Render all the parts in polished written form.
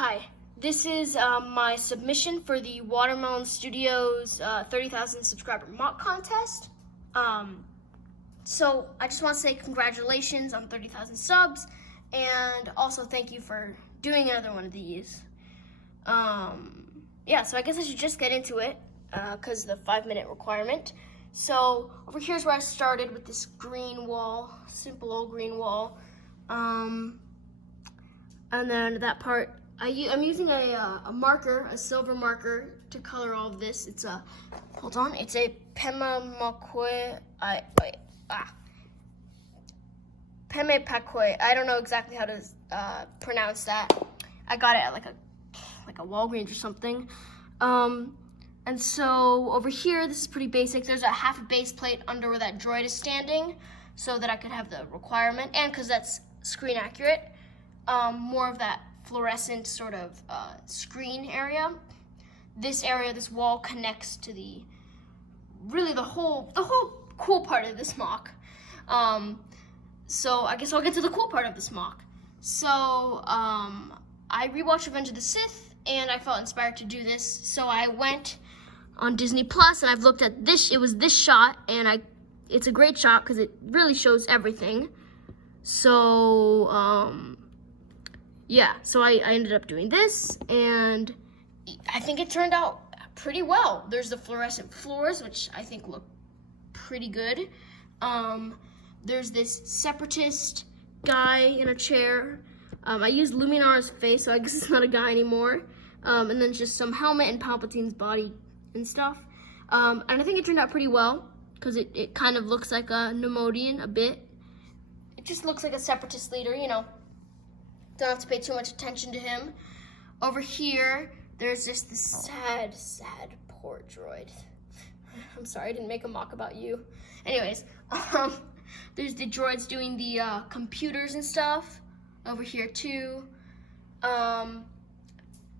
Hi, this is my submission for the Watermelon Studios 30,000 subscriber mock contest. So I just want to say congratulations on 30,000 subs, and also thank you for doing another one of these. Yeah, so I guess I should just get into it because the 5-minute requirement. So over here's where I started with this green wall, simple old green wall. And then that part, I'm using a marker, a silver marker, to color all of this. It's a, hold on, it's a Pemapakoi. Pemapakoi. I don't know exactly how to pronounce that. I got it at like a Walgreens or something. And so over here, this is pretty basic. There's a half a base plate under where that droid is standing, so that I could have the requirement, and because that's screen accurate. More of that fluorescent sort of screen area. This area, this wall connects to the whole cool part of this mock. So I guess I'll get to the cool part of this mock. So I rewatched Revenge of the Sith, and I felt inspired to do this. So I went on Disney Plus, and I've looked at this. It was this shot, and it's a great shot because it really shows everything. So yeah, so I ended up doing this, and I think it turned out pretty well. There's the fluorescent floors, which I think look pretty good. There's this separatist guy in a chair. I used Luminar's face, so I guess it's not a guy anymore. And then just some helmet and Palpatine's body and stuff. And I think it turned out pretty well, because it kind of looks like a Nemodian a bit. It just looks like a separatist leader, you know. Don't have to pay too much attention to him. Over here, there's just this sad, poor droid. I'm sorry, I didn't make a mock about you. Anyways, there's the droids doing the computers and stuff over here too. And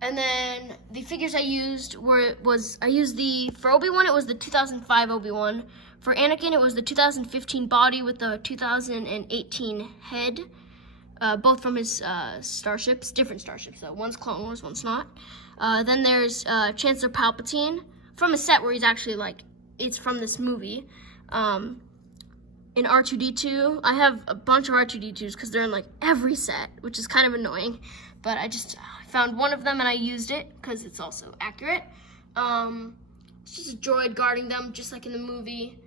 then the figures I used for Obi-Wan, it was the 2005 Obi-Wan. For Anakin, it was the 2015 body with the 2018 head. Both from his starships, different starships though. One's Clone Wars, one's not. Then there's Chancellor Palpatine from a set where he's actually it's from this movie. In R2-D2, I have a bunch of R2-D2s because they're in every set, which is kind of annoying. But I found one of them and I used it because it's also accurate. It's just a droid guarding them, just like in the movie.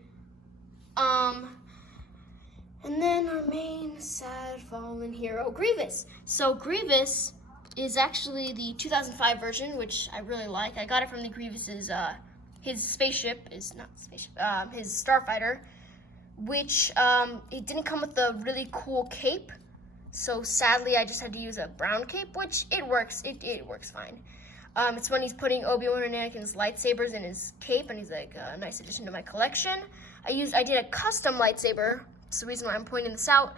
And then our main sad fallen hero, Grievous. So Grievous is actually the 2005 version, which I really like. I got it from the Grievous's, his spaceship is not spaceship, his starfighter, which it didn't come with the really cool cape. So sadly, I just had to use a brown cape, which it works. It works fine. It's when he's putting Obi-Wan and Anakin's lightsabers in his cape, and he's like a nice addition to my collection. I did a custom lightsaber. That's the reason why I'm pointing this out.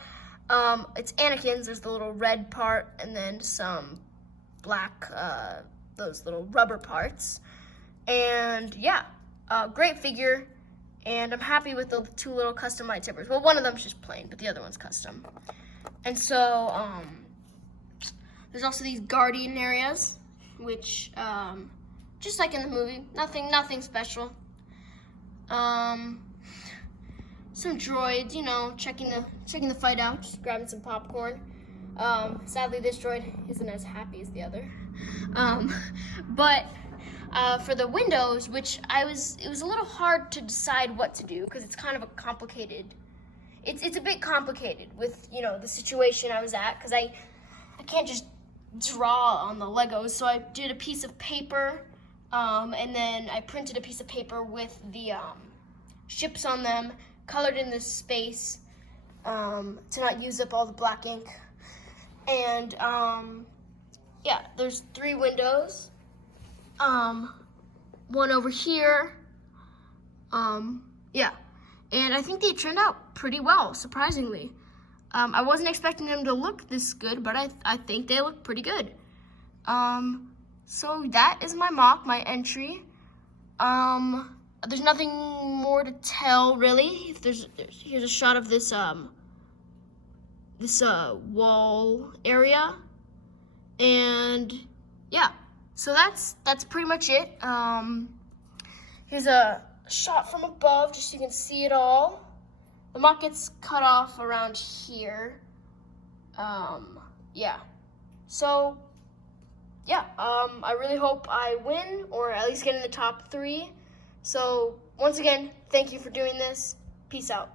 It's Anakin's. There's the little red part, and then some black, those little rubber parts. And yeah, great figure. And I'm happy with the two little custom lightsabers. Well, one of them's just plain, but the other one's custom. And so, there's also these guardian areas, which, just like in the movie, nothing special. Some droids, you know, checking the fight out, just grabbing some popcorn. Sadly, this droid isn't as happy as the other. But for the windows, which it was a little hard to decide what to do because it's kind of a complicated. It's a bit complicated with the situation I was at because I can't just draw on the Legos, so I did a piece of paper, and then I printed a piece of paper with the ships on them, colored in this space to not use up all the black ink. And yeah, there's 3 windows. One over here. Yeah, and I think they turned out pretty well, surprisingly. I wasn't expecting them to look this good, but I think they look pretty good. So that is my mock, my entry. There's nothing more to tell, really. Here's a shot of this wall area, and So that's pretty much it. Here's a shot from above, just so you can see it all. The mock gets cut off around here. Yeah. So, yeah, I really hope I win, or at least get in the top 3. So, once again, thank you for doing this. Peace out.